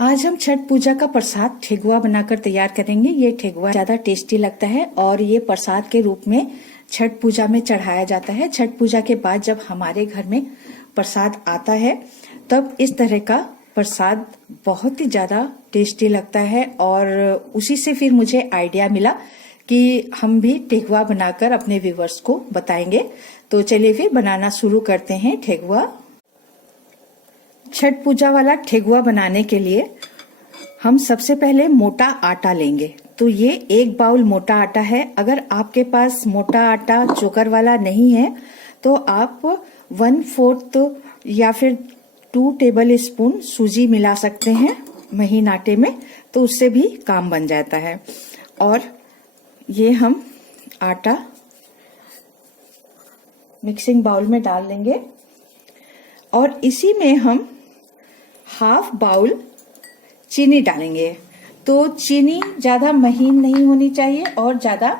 आज हम छठ पूजा का प्रसाद ठेकुआ बनाकर तैयार करेंगे। ये ठेकुआ ज्यादा टेस्टी लगता है और ये प्रसाद के रूप में छठ पूजा में चढ़ाया जाता है। छठ पूजा के बाद जब हमारे घर में प्रसाद आता है तब इस तरह का प्रसाद बहुत ही ज्यादा टेस्टी लगता है और उसी से फिर मुझे आइडिया मिला कि हम भी ठेकुआ बनाकर अपने व्यूवर्स को बताएंगे। तो चलिए फिर बनाना शुरू करते हैं ठेकुआ। छठ पूजा वाला ठेकुआ बनाने के लिए हम सबसे पहले मोटा आटा लेंगे। तो ये 1 बाउल मोटा आटा है। अगर आपके पास मोटा आटा चोकर वाला नहीं है तो आप 1/4 या फिर 2 टेबल स्पून सूजी मिला सकते हैं महीन आटे में, तो उससे भी काम बन जाता है। और ये हम आटा मिक्सिंग बाउल में डाल लेंगे और इसी में हम 1/2 बाउल चीनी डालेंगे। तो चीनी ज्यादा महीन नहीं होनी चाहिए और ज्यादा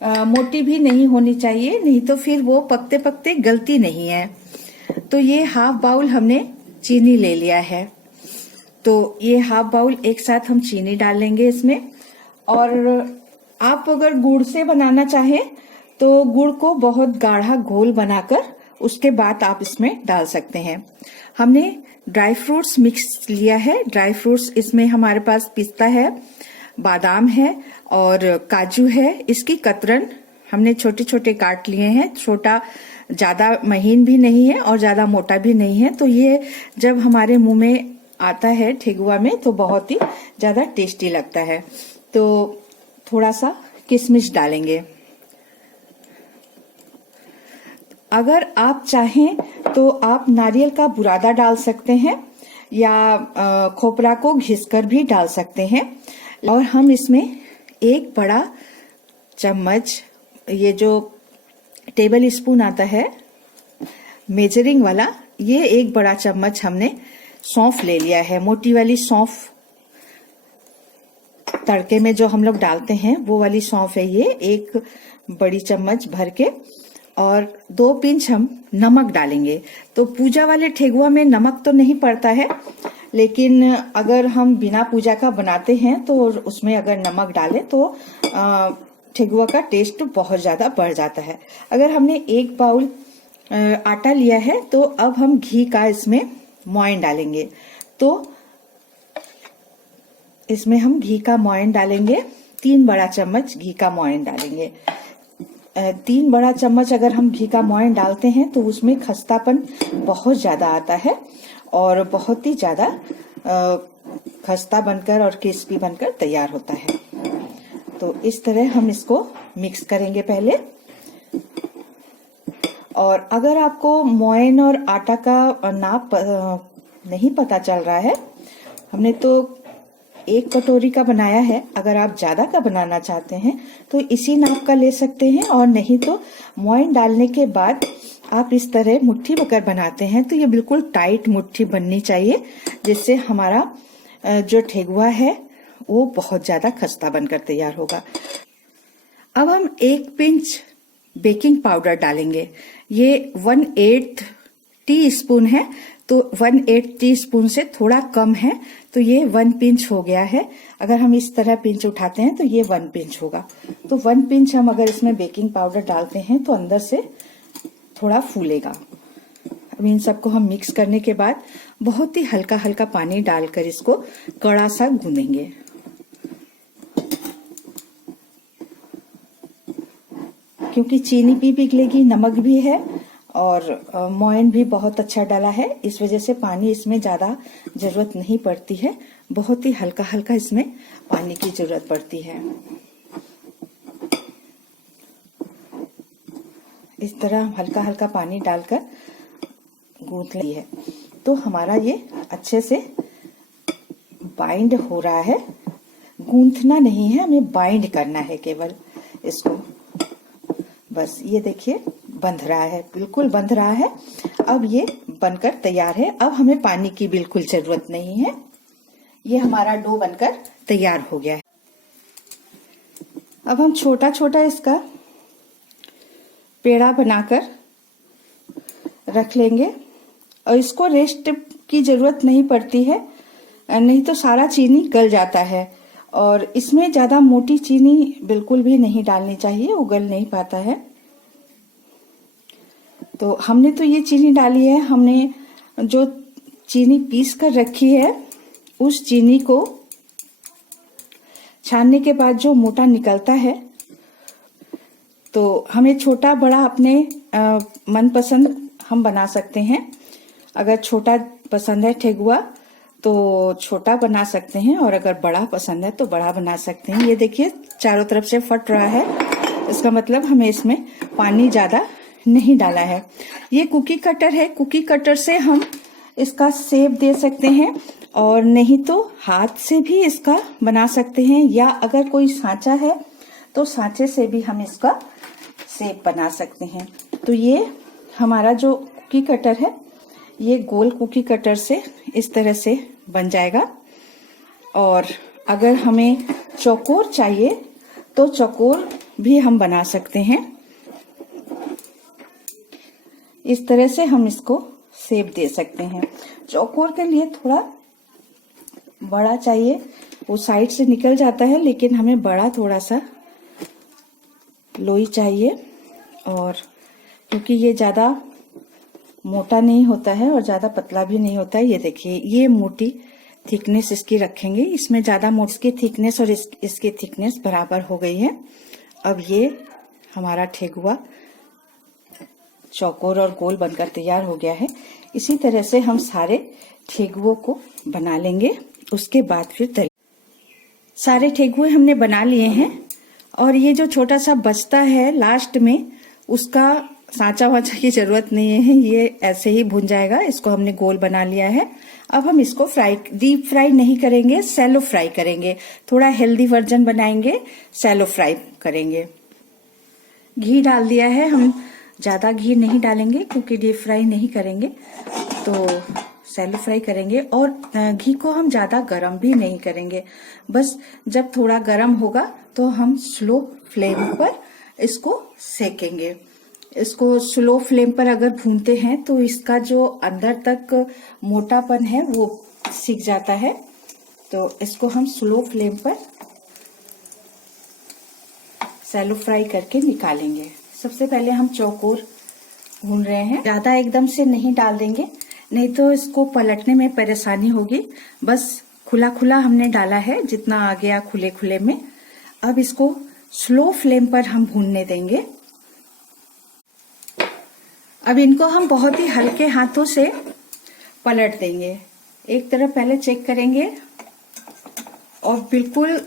मोटी भी नहीं होनी चाहिए, नहीं तो फिर वो पकते पकते गलती नहीं है। तो ये 1/2 बाउल हमने चीनी ले लिया है। तो ये 1/2 बाउल एक साथ हम चीनी डाल लेंगे इसमें। और आप अगर गुड़ से बनाना चाहें तो गुड़ को बहुत गाढ़ा घोल बनाकर उसके बाद आप इसमें डाल सकते हैं। हमने ड्राई फ्रूट्स मिक्स लिया है। ड्राई फ्रूट्स इसमें हमारे पास पिस्ता है, बादाम है और काजू है। इसकी कतरन हमने छोटे छोटे काट लिए हैं। छोटा ज्यादा महीन भी नहीं है और ज्यादा मोटा भी नहीं है। तो ये जब हमारे मुंह में आता है ठेकुआ में तो बहुत ही ज्यादा टेस्टी लगता है। तो थोड़ा सा किशमिश डालेंगे। अगर आप चाहें तो आप नारियल का बुरादा डाल सकते हैं या खोपरा को घिसकर भी डाल सकते हैं। और हम इसमें 1 बड़ा चम्मच, ये जो टेबल स्पून आता है मेजरिंग वाला, ये 1 बड़ा चम्मच हमने सौंफ ले लिया है। मोटी वाली सौंफ, तड़के में जो हम लोग डालते हैं वो वाली सौंफ है ये, 1 बड़ी चम्मच भर के। और 2 पिंच हम नमक डालेंगे। तो पूजा वाले ठेकुआ में नमक तो नहीं पड़ता है, लेकिन अगर हम बिना पूजा का बनाते हैं तो उसमें अगर नमक डालें तो ठेकुआ का टेस्ट बहुत ज्यादा बढ़ जाता है। अगर हमने 1 बाउल आटा लिया है तो अब हम घी का इसमें मोयन डालेंगे। तो इसमें हम घी का मोयन डालेंगे। 3 बड़ा चम्मच घी का मोयन डालेंगे। 3 बड़ा चम्मच अगर हम घी का मोयन डालते हैं तो उसमें खस्तापन बहुत ज्यादा आता है और बहुत ही ज्यादा खस्ता बनकर और क्रिस्पी बनकर तैयार होता है। तो इस तरह हम इसको मिक्स करेंगे पहले। और अगर आपको मोयन और आटा का नाप नहीं पता चल रहा है, हमने तो 1 कटोरी का बनाया है। अगर आप ज्यादा का बनाना चाहते हैं तो इसी नाप का ले सकते हैं, और नहीं तो मोयन डालने के बाद आप इस तरह मुट्ठी भर बनाते हैं तो ये बिल्कुल टाइट मुट्ठी बननी चाहिए, जिससे हमारा जो ठेकुआ है वो बहुत ज्यादा खस्ता बनकर तैयार होगा। अब हम 1 पिंच बेकिंग पाउडर डालेंगे। ये 1/8 टीस्पून है, तो 1/8 टीस्पून से थोड़ा कम है, तो ये 1 पिंच हो गया है। अगर हम इस तरह पिंच उठाते हैं तो ये 1 पिंच होगा। तो 1 पिंच हम अगर इसमें बेकिंग पाउडर डालते हैं तो अंदर से थोड़ा फूलेगा। अब इन सबको हम मिक्स करने के बाद बहुत ही हल्का हल्का पानी डालकर इसको कड़ा सा गूंदेंगे। क्योंकि चीनी भी पिघलेगी, नमक भी है और मोयन भी बहुत अच्छा डाला है, इस वजह से पानी इसमें ज्यादा जरूरत नहीं पड़ती है। बहुत ही हल्का हल्का इसमें पानी की जरूरत पड़ती है। इस तरह हल्का हल्का पानी डालकर गूंथ ली है। तो हमारा ये अच्छे से बाइंड हो रहा है। गूंथना नहीं है, हमें बाइंड करना है केवल इसको। बस ये देखिए बंध रहा है, बिल्कुल बंध रहा है। अब ये बनकर तैयार है। अब हमें पानी की बिल्कुल जरूरत नहीं है। ये हमारा डो बनकर तैयार हो गया है। अब हम छोटा छोटा इसका पेड़ा बनाकर रख लेंगे और इसको रेस्ट की जरूरत नहीं पड़ती है। नहीं तो सारा चीनी गल जाता है। और इसमें ज्यादा मोटी चीनी बिल्कुल भी नहीं डालनी चाहिए, वो गल नहीं पाता है। तो हमने तो ये चीनी डाली है। हमने जो चीनी पीस कर रखी है उस चीनी को छानने के बाद जो मोटा निकलता है, तो हमें छोटा बड़ा अपने मनपसंद हम बना सकते हैं। अगर छोटा पसंद है ठेकुआ तो छोटा बना सकते हैं, और अगर बड़ा पसंद है तो बड़ा बना सकते हैं। ये देखिए चारों तरफ से फट रहा है, इसका मतलब हमें इसमें पानी ज्यादा नहीं डाला है। ये कुकी कटर है, कुकी कटर से हम इसका शेप दे सकते हैं, और नहीं तो हाथ से भी इसका बना सकते हैं, या अगर कोई सांचा है तो सांचे से भी हम इसका शेप बना सकते हैं। तो ये हमारा जो कुकी कटर है, ये गोल कुकी कटर से इस तरह से बन जाएगा। और अगर हमें चौकोर चाहिए तो चौकोर भी हम बना सकते हैं। इस तरह से हम इसको शेप दे सकते हैं। चौकोर के लिए थोड़ा बड़ा चाहिए, वो साइड से निकल जाता है, लेकिन हमें बड़ा थोड़ा सा लोई चाहिए। और क्योंकि ये ज्यादा मोटा नहीं होता है और ज्यादा पतला भी नहीं होता है। ये देखिए ये मोटी थिकनेस इसकी रखेंगे, इसमें ज्यादा मोटी इसकी थिकनेस और इसकी थिकनेस बराबर हो गई है। अब ये हमारा ठेकुआ चौकोर और गोल बनकर तैयार हो गया है। इसी तरह से हम सारे ठेकुओं को बना लेंगे, उसके बाद फिर तल। सारे ठेकुए हमने बना लिए हैं, और ये जो छोटा सा बचता है लास्ट में, उसका सांचा वाचा की जरूरत नहीं है, ये ऐसे ही भुन जाएगा। इसको हमने गोल बना लिया है। अब हम इसको डीप फ्राई नहीं करेंगे, सैलो फ्राई करेंगे। थोड़ा हेल्दी वर्जन बनाएंगे, सैलो फ्राई करेंगे। घी डाल दिया है, हम ज्यादा घी नहीं डालेंगे क्योंकि डीप फ्राई नहीं करेंगे, तो सैलो फ्राई करेंगे। और घी को हम ज्यादा गरम भी नहीं करेंगे, बस जब थोड़ा गरम होगा तो हम स्लो फ्लेम पर इसको सेकेंगे। इसको स्लो फ्लेम पर अगर भूनते हैं तो इसका जो अंदर तक मोटापन है वो सीख जाता है। तो इसको हम स्लो फ्लेम पर सैलो फ्राई करके निकालेंगे। सबसे पहले हम चौकोर भून रहे हैं, ज्यादा एकदम से नहीं डाल देंगे, नहीं तो इसको पलटने में परेशानी होगी। बस खुला खुला हमने डाला है, जितना आ गया खुले खुले में। अब इसको स्लो फ्लेम पर हम भूनने देंगे। अब इनको हम बहुत ही हल्के हाथों से पलट देंगे। एक तरफ पहले चेक करेंगे, और बिल्कुल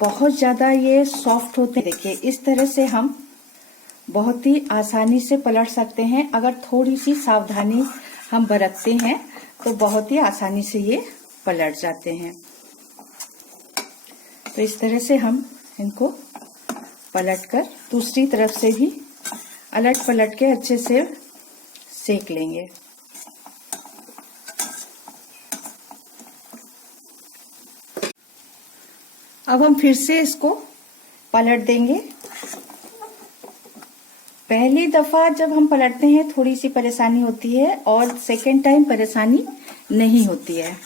बहुत ज्यादा ये सॉफ्ट होते हैं। देखिए इस तरह से हम बहुत ही आसानी से पलट सकते हैं। अगर थोड़ी सी सावधानी हम बरतते हैं तो बहुत ही आसानी से ये पलट जाते हैं। तो इस तरह से हम इनको पलटकर दूसरी तरफ से भी अलट पलट के अच्छे से सेक लेंगे। अब हम फिर से इसको पलट देंगे। पहली दफा जब हम पलटते हैं थोड़ी सी परेशानी होती है, और सेकेंड टाइम परेशानी नहीं होती है,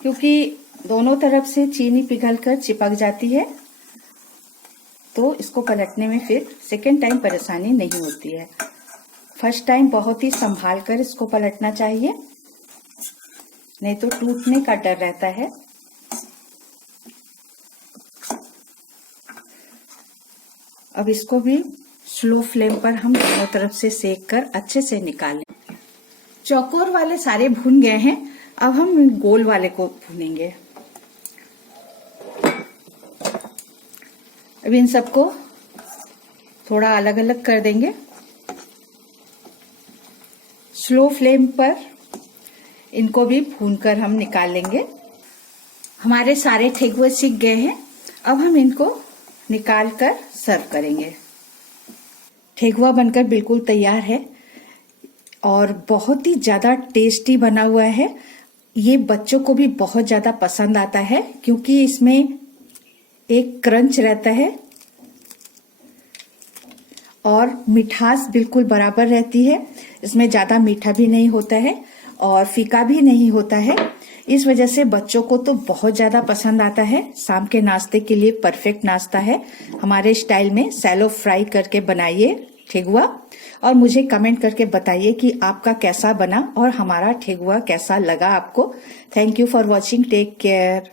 क्योंकि दोनों तरफ से चीनी पिघलकर चिपक जाती है। तो इसको पलटने में फिर सेकेंड टाइम परेशानी नहीं होती है। फर्स्ट टाइम बहुत ही संभाल कर इसको पलटना चाहिए, नहीं तो टूटने का डर रहता है। अब इसको भी स्लो फ्लेम पर हम दोनों तरफ से सेक कर अच्छे से निकालें। चौकोर वाले सारे भून गए हैं, अब हम गोल वाले को भूनेंगे। अब इन सबको थोड़ा अलग अलग कर देंगे। स्लो फ्लेम पर इनको भी भूनकर हम निकाल लेंगे। हमारे सारे ठेकुए सीख गए हैं, अब हम इनको निकाल कर सर्व करेंगे। ठेकुआ बनकर बिल्कुल तैयार है और बहुत ही ज्यादा टेस्टी बना हुआ है। ये बच्चों को भी बहुत ज्यादा पसंद आता है, क्योंकि इसमें एक क्रंच रहता है और मिठास बिल्कुल बराबर रहती है। इसमें ज्यादा मीठा भी नहीं होता है और फीका भी नहीं होता है। इस वजह से बच्चों को तो बहुत ज्यादा पसंद आता है। शाम के नाश्ते के लिए परफेक्ट नाश्ता है। हमारे स्टाइल में सैलो फ्राई करके बनाइए ठेकुआ और मुझे कमेंट करके बताइए कि आपका कैसा बना और हमारा ठेकुआ कैसा लगा आपको। Thank you for watching. Take care.